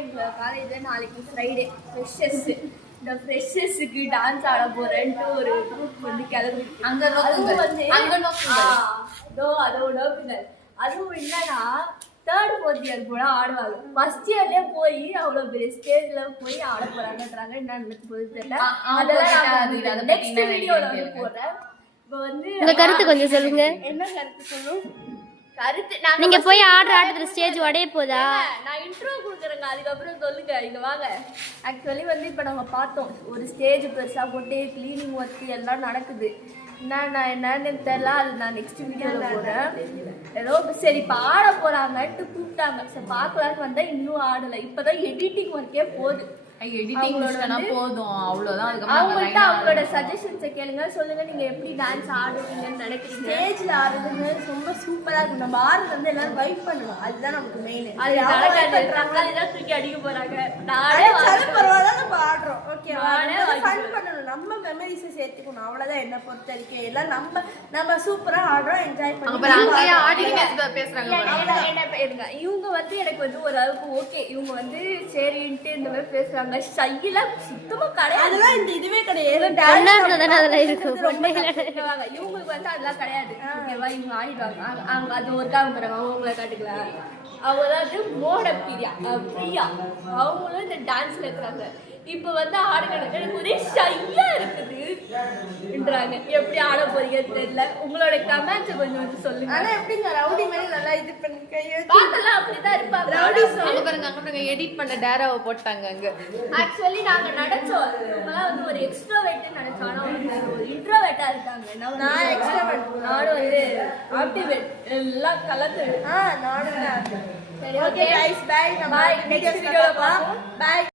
எங்கள் காலேஜில் நாளைக்கு ஃப்ரைடே ஃப்ரெஷர்ஸ். இந்த ஃப்ரெஷர்ஸுக்கு டான்ஸ் ஆட போகிறேன்ட்டு ஒரு குரூப் வந்து கிளம்பி அங்கே வந்து அதோட அதுவும் என்னன்னா 3rd 4th இயர் கூட ஆடுவாங்க. ஃபர்ஸ்ட் இயர்லேயே போய் அவ்வளோ பெரிய ஸ்டேஜில் போய் ஆட போகிறாங்கன்றாங்க. என்ன நடந்து போகுது தெரியல. அதெல்லாம் நெக்ஸ்ட் வீடியோவில் வந்து போடுறேன். இப்போ வந்து உங்க கருத்து கொஞ்சம் சொல்லுங்க. என்ன கருத்து சொல்லும்? கருத்து நீங்க போய் ஆடுற ஆட்டத்துல ஸ்டேஜ் உடைய போதா? நான் இன்ட்ரோ கொடுக்குறேங்க, அதுக்கப்புறம் சொல்லுங்க. இங்க வாங்க. ஆக்சுவலி வந்து இப்போ நம்ம பார்த்தோம் ஒரு ஸ்டேஜ் பெருசாக போட்டு கிளீனிங் ஒர்க் எல்லாம் நடக்குது. என்னன்னு தெரியல. அது நான் நெக்ஸ்ட் வீடியோவில் போடுறேன். ஏதோ சரி இப்போ ஆட போகிறாங்கன்ட்டு கூப்பிட்டாங்க. சரி பார்க்கலான்னு வந்தால் இன்னும் ஆடலை. இப்போ தான் எடிட்டிங் ஒர்க்கே போகுது. போதும் அவ்வளவுதான். அவங்கள்ட்ட அவங்களோட சஜஷன்ஸை கேளுங்க, சொல்லுங்க நீங்க எப்படி டான்ஸ் ஆடுவீங்கன்னு நினைக்கிறீங்க. ஸ்டேஜ்ல ஆடுறது ரொம்ப சூப்பரா இருக்கும். நம்ம ஆடுறது வந்து எல்லாரும் வைப் பண்ணணும், அதுதான் நமக்கு மெயின். அது நடக்காது, தூக்கி அடிக்க போறாங்க. பரவாயில்ல, நம்ம ஆடுறோம். ஓகேவா? ஃபன் பண்ணணும், நம்ம மெமரிஸை சேர்த்துக்கணும், அவ்வளவுதான். என்ன பொறுத்த வரைக்கும் எல்லாம் நம்ம சூப்பரா ஆடுறோம், என்ஜாய் பண்ணி பேசுறாங்க. இவங்க வந்து எனக்கு வந்து ஒரு அளவுக்கு ஓகே. இவங்க வந்து சரின்ட்டு இந்த மாதிரி பேசுறாங்க. ஷையில சுத்தமா கிடையாது. அதெல்லாம் இந்த இதுவே கிடையாது. இவங்களுக்கு வந்து அதெல்லாம் கிடையாது. ஓகேவா? இவங்க ஆடிடுவாங்க. அவங்க அது ஒரு காமிக்கிறாங்க. அவங்கள காட்டுக்கலாம். அவங்க வந்து மோட பிரியா அவங்களும் இந்த டான்ஸ்ல இருக்கிறாங்க. இப்ப வந்து ஆடுகளுக்கு எனக்கு ஒரே ஷையா இருக்குதுன்றாங்க. எப்படி ஆட போறீங்கன்னு தெரியல. உங்களோட கமெண்ட்ஸ் கொஞ்சம் வந்து சொல்லுங்க. ஆனா எப்படிங்க ரவுடி மாதிரி நல்லா இது பண்ணி பார்த்தலாம் அப்படிதான் இருப்பாங்க. ரவுடி பாருங்க எடிட் பண்ண டேராவை போட்டாங்க அங்க. ஆக்சுவலி நாங்க நினைச்சோம் இவங்கலாம் வந்து ஒரு எக்ஸ்ட்ரோவர்ட் நினைச்சோம். ஆனா ஒரு இன்ட்ரோவர்ட்டா இருக்காங்க. நான் எக்ஸ்ட்ரோவர்ட், நானும் வந்து ஆக்டிவேட் எல்லாம் கலந்து. நானும். சரி, ஓகே गाइस, பை. நம்ம நெக்ஸ்ட் வீடியோல பார்ப்போம். பை.